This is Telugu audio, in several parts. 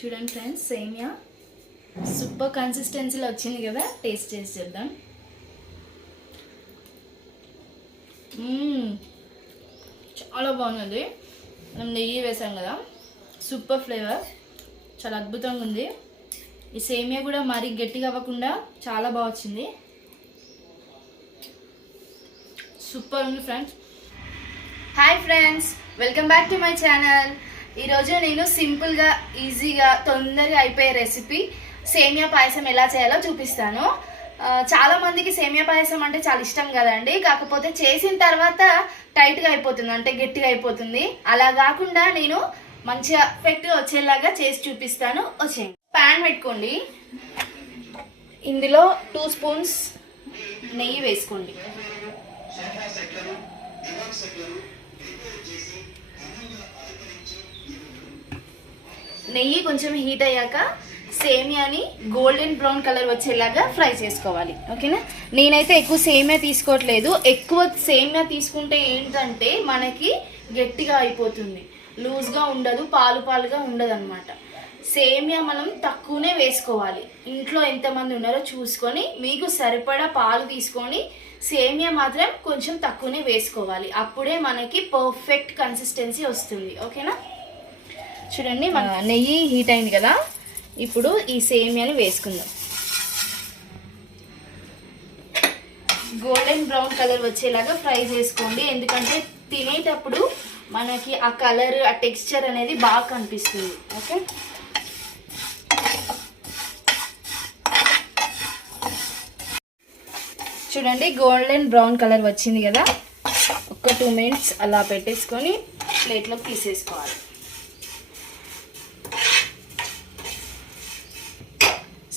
చూడండి ఫ్రెండ్స్ సేమియా. సూపర్ కన్సిస్టెన్సీలో వచ్చింది కదా టేస్ట్ చేసి చూద్దాం చాలా బాగుంది మనం నెయ్యి వేసాం కదా సూపర్ ఫ్లేవర్ చాలా అద్భుతంగా ఉంది. ఈ సేమియా కూడా మరీ గట్టిగా అవ్వకుండా చాలా బాగా వచ్చింది. సూపర్ ఉంది friends. Hi friends welcome back to my channel ఈరోజు నేను సింపుల్గా ఈజీగా తొందరగా అయిపోయే రెసిపీ సేమియా పాయసం ఎలా చేయాలో చూపిస్తాను. చాలామందికి సేమియా పాయసం అంటే చాలా ఇష్టం కదండి. కాకపోతే చేసిన తర్వాత టైట్గా అయిపోతుంది అంటే గట్టిగా అయిపోతుంది. అలా కాకుండా నేను మంచిగా ఎఫెక్ట్గా వచ్చేలాగా చేసి చూపిస్తాను. వచ్చేయండి ప్యాన్ పెట్టుకోండి. ఇందులో టూ స్పూన్స్ నెయ్యి వేసుకోండి. నెయ్యి కొంచెం హీట్ అయ్యాక సేమియాని గోల్డెన్ బ్రౌన్ కలర్ వచ్చేలాగా ఫ్రై చేసుకోవాలి. ఓకేనా? నేనైతే ఎక్కువ సేమియా తీసుకోవట్లేదు. ఎక్కువ సేమియా తీసుకుంటే ఏంటంటే మనకి గట్టిగా అయిపోతుంది. లూజ్గా ఉండదు పాలు పాలుగా ఉండదు అనమాట సేమియా మనం తక్కువనే వేసుకోవాలి. ఇంట్లో ఎంతమంది ఉన్నారో చూసుకొని మీకు సరిపడా పాలు తీసుకొని సేమియా మాత్రం కొంచెం తక్కువనే వేసుకోవాలి. అప్పుడే మనకి పర్ఫెక్ట్ కన్సిస్టెన్సీ వస్తుంది. ఓకేనా? చూడండి మన నెయ్యి హీట్ అయింది కదా. ఇప్పుడు ఈ సేమియాని వేసుకుందాం. గోల్డెన్ బ్రౌన్ కలర్ వచ్చేలాగా ఫ్రై చేసుకోండి. ఎందుకంటే తినేటప్పుడు మనకి ఆ కలర్ ఆ టెక్స్చర్ అనేది బాగా కనిపిస్తుంది. ఓకే చూడండి గోల్డెన్ బ్రౌన్ కలర్ వచ్చింది కదా. ఒక టూ మినిట్స్ అలా పెట్టేసుకొని ప్లేట్లోకి తీసేసుకోవాలి.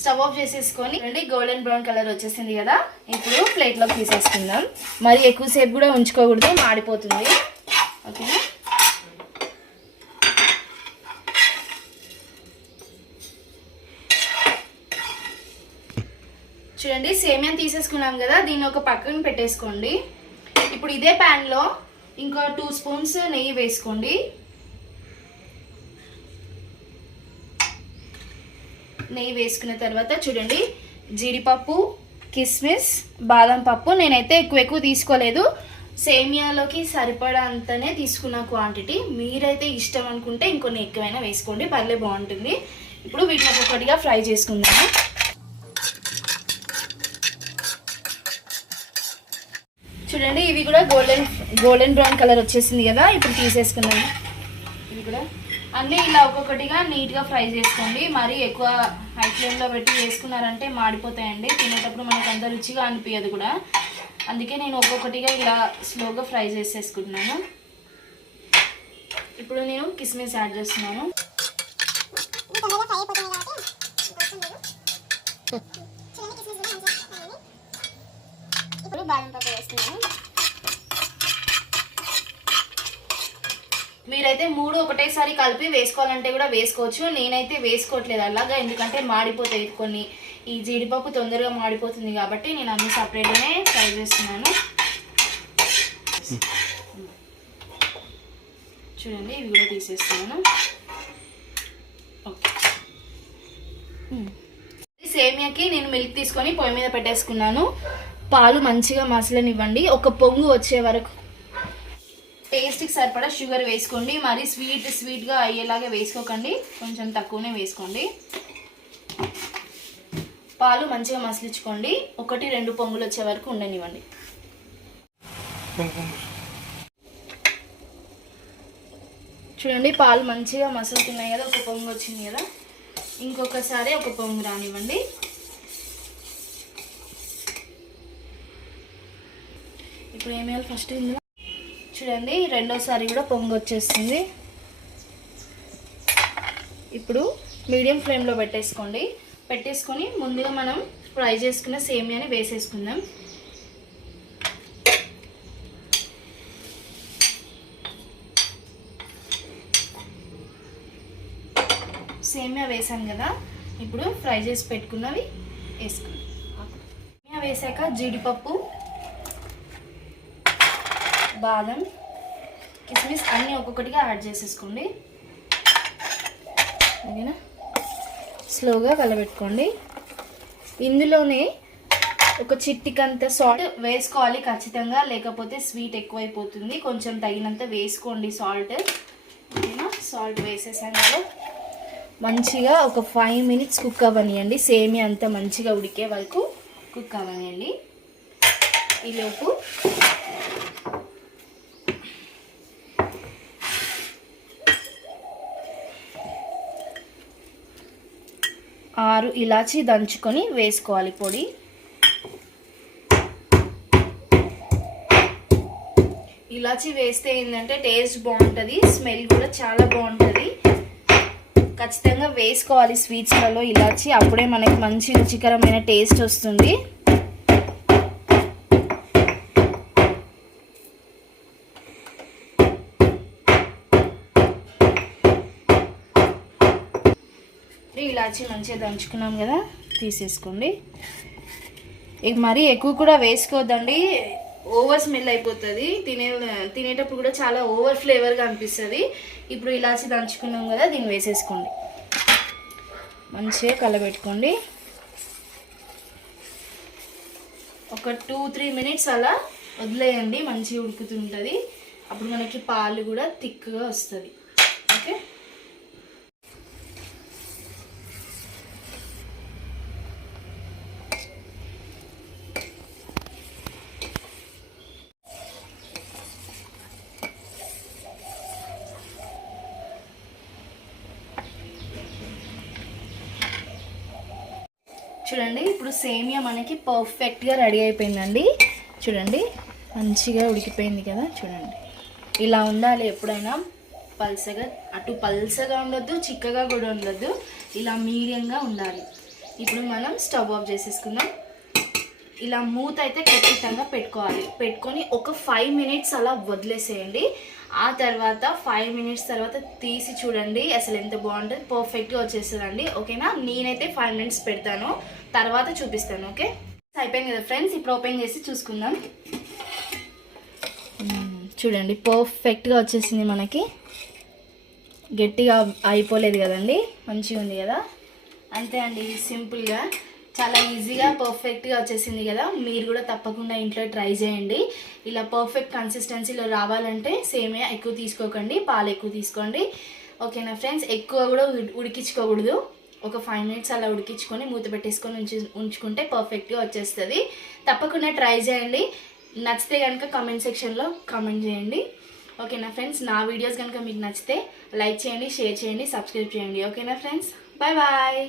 స్టవ్ ఆఫ్ చేసేసుకొని రండి గోల్డెన్ బ్రౌన్ కలర్ వచ్చేసింది కదా. ఇప్పుడు ప్లేట్లోకి తీసేసుకుందాం. మరి ఎక్కువసేపు కూడా ఉంచుకోకూడదు మాడిపోతుంది. ఓకేనా? చూడండి సేమియా తీసేసుకున్నాం కదా దీన్ని ఒక పక్కన పెట్టేసుకోండి. ఇప్పుడు ఇదే ప్యాన్లో ఇంకా టూ స్పూన్స్ నెయ్యి వేసుకోండి. నెయ్యి వేసుకున్న తర్వాత చూడండి జీడిపప్పు కిస్మిస్ బాదం పప్పు నేనైతే ఎక్కువ ఎక్కువ తీసుకోలేదు. సేమియాలోకి సరిపడా అంతనే తీసుకున్న క్వాంటిటీ. మీరైతే ఇష్టం అనుకుంటే ఇంకొన్ని ఎక్కువైనా వేసుకోండి పర్లే బాగుంటుంది. ఇప్పుడు వీటిని ఒక్కొక్కటిగా ఫ్రై చేసుకుందాము. చూడండి ఇవి కూడా గోల్డెన్ గోల్డెన్ బ్రౌన్ కలర్ వచ్చేసింది కదా ఇప్పుడు తీసేసుకుందాం ఇవి కూడా అన్నీ ఇలా ఒక్కొక్కటిగా నీట్గా ఫ్రై చేసుకోండి. మరీ ఎక్కువ హై ఫ్లేమ్లో పెట్టి చేసుకున్నారంటే మాడిపోతాయండి. తినేటప్పుడు మనకు అంత రుచిగా అనిపించదు కూడా. అందుకే నేను ఒక్కొక్కటిగా ఇలా స్లోగా ఫ్రై చేసేసుకుంటున్నాను. ఇప్పుడు నేను కిస్మిస్ యాడ్ చేస్తున్నాను. ఇప్పుడు బాదం పప్పు వేస్తున్నాను. మీరైతే మూడు ఒకటేసారి కలిపి వేసుకోవాలంటే కూడా వేసుకోవచ్చు. నేనైతే వేసుకోవట్లేదు అలాగా ఎందుకంటే మాడిపోతాయి కొన్ని. ఈ జీడిపప్పు తొందరగా మాడిపోతుంది కాబట్టి నేను అన్ని సపరేట్గానే ఫ్రై చేస్తున్నాను. చూడండి ఇవి కూడా తీసేస్తున్నాను. ఓకే. సేమియాకి నేను మిల్క్ తీసుకొని పొయ్యి మీద పెట్టేసుకున్నాను. పాలు మంచిగా మసలనివ్వండి. ఒక పొంగు వచ్చే వరకు టేస్ట్కి సరిపడా షుగర్ వేసుకోండి. మరి స్వీట్ స్వీట్గా అయ్యేలాగా వేసుకోకండి. కొంచెం తక్కువనే వేసుకోండి. పాలు మంచిగా మసిలించుకోండి. ఒకటి రెండు పొంగులు వచ్చే వరకు ఉండనివ్వండి. చూడండి పాలు మంచిగా మసులుతున్నాయి కదా. ఒక పొంగు వచ్చింది కదా. ఇంకొకసారి ఒక పొంగు రానివ్వండి. ఇప్పుడు ఏమేయాలి ఫస్ట్ ఇందులో చూడండి రెండోసారి కూడా పొంగు వచ్చేస్తుంది. ఇప్పుడు మీడియం ఫ్లేమ్లో పెట్టేసుకోండి. పెట్టేసుకొని ముందుగా మనం ఫ్రై చేసుకున్న సేమియాని వేసేసుకుందాం. సేమియా వేసాం కదా ఇప్పుడు ఫ్రై చేసి పెట్టుకున్నవి వేసుకుందాం. సేమియా వేసాక జీడిపప్పు బాదం కిస్మిస్ అన్నీ ఒక్కొక్కటిగా యాడ్ చేసేసుకోండి. ఓకేనా? స్లోగా కలబెట్టుకోండి. ఇందులోనే ఒక చిట్టికంత సాల్ట్ వేసుకోవాలి ఖచ్చితంగా లేకపోతే స్వీట్ ఎక్కువైపోతుంది. కొంచెం తగినంత వేసుకోండి సాల్ట్. ఓకేనా? సాల్ట్ వేసేసాను కదా. మంచిగా ఒక ఫైవ్ మినిట్స్ కుక్ అవ్వనియండి. సేమి అంతా మంచిగా ఉడికే వరకు కుక్ అవ్వనియండి. ఈలోపు ఆరు ఇలాచి దంచుకొని వేసుకోవాలి పొడి. ఇలాచి వేస్తే ఏంటంటే టేస్ట్ బాగుంటుంది స్మెల్ కూడా చాలా బాగుంటుంది. ఖచ్చితంగా వేసుకోవాలి స్వీట్స్లలో ఇలాచి అప్పుడే మనకి మంచి రుచికరమైన టేస్ట్ వస్తుంది. ఇలాచి మంచిగా దంచుకున్నాం కదా తీసేసుకోండి. ఇక మరీ ఎక్కువ కూడా వేసుకోవద్దండి ఓవర్ స్మెల్ అయిపోతుంది. తినే తినేటప్పుడు కూడా చాలా ఓవర్ ఫ్లేవర్గా అనిపిస్తుంది. ఇప్పుడు ఇలాచి దంచుకున్నాం కదా దీన్ని వేసేసుకోండి. మంచిగా కలబెట్టుకోండి. ఒక టూ త్రీ మినిట్స్ అలా వదిలేయండి మంచిగా ఉడుకుతుంటుంది. అప్పుడు మనకి పాలు కూడా థిక్గా వస్తుంది. ఓకే? చూడండి ఇప్పుడు సేమియా మనకి పర్ఫెక్ట్గా రెడీ అయిపోయిందండి. చూడండి మంచిగా ఉడికిపోయింది కదా చూడండి. ఇలా ఉండాలి ఎప్పుడైనా. పల్సగా అటు పల్సగా ఉండొద్దు చిక్కగా కూడా ఉండొద్దు. ఇలా మీడియంగా ఉండాలి. ఇప్పుడు మనం స్టవ్ ఆఫ్ చేసేసుకుందాం. ఇలా మూత అయితే ఖచ్చితంగా పెట్టుకోవాలి. పెట్టుకొని ఒక ఫైవ్ మినిట్స్ అలా వదిలేసేయండి. ఆ తర్వాత ఫైవ్ మినిట్స్ తర్వాత తీసి చూడండి అసలు ఎంత బాగుంటుంది. పర్ఫెక్ట్గా వచ్చేస్తుందండి. ఓకేనా? నేనైతే ఫైవ్ మినిట్స్ పెడతాను. తర్వాత చూపిస్తాను ఓకే? అయిపోయింది కదా ఫ్రెండ్స్ ఇప్పుడు ఓపెన్ చేసి చూసుకుందాం. చూడండి పర్ఫెక్ట్గా వచ్చేసింది మనకి. గట్టిగా అయిపోలేదు కదండి. మంచిగా ఉంది కదా? అంతే అండి సింపుల్గా చాలా ఈజీగా పర్ఫెక్ట్గా వచ్చేసింది కదా. మీరు కూడా తప్పకుండా ఇంట్లో ట్రై చేయండి. ఇలా పర్ఫెక్ట్ కన్సిస్టెన్సీలో రావాలంటే సేమియా ఎక్కువ తీసుకోకండి పాలు ఎక్కువ తీసుకోండి. ఓకేనా ఫ్రెండ్స్? ఎక్కువ కూడా ఉడికించుకోకూడదు. ఒక ఫైవ్ మినిట్స్ అలా ఉడికించుకొని మూత పెట్టేసుకొని ఉంచు ఉంచుకుంటే పర్ఫెక్ట్గా వచ్చేస్తుంది. తప్పకుండా ట్రై చేయండి. నచ్చితే కనుక కామెంట్ సెక్షన్లో కామెంట్ చేయండి. ఓకేనా ఫ్రెండ్స్? నా వీడియోస్ కనుక మీకు నచ్చితే లైక్ చేయండి షేర్ చేయండి సబ్స్క్రైబ్ చేయండి. ఓకేనా ఫ్రెండ్స్? Bye bye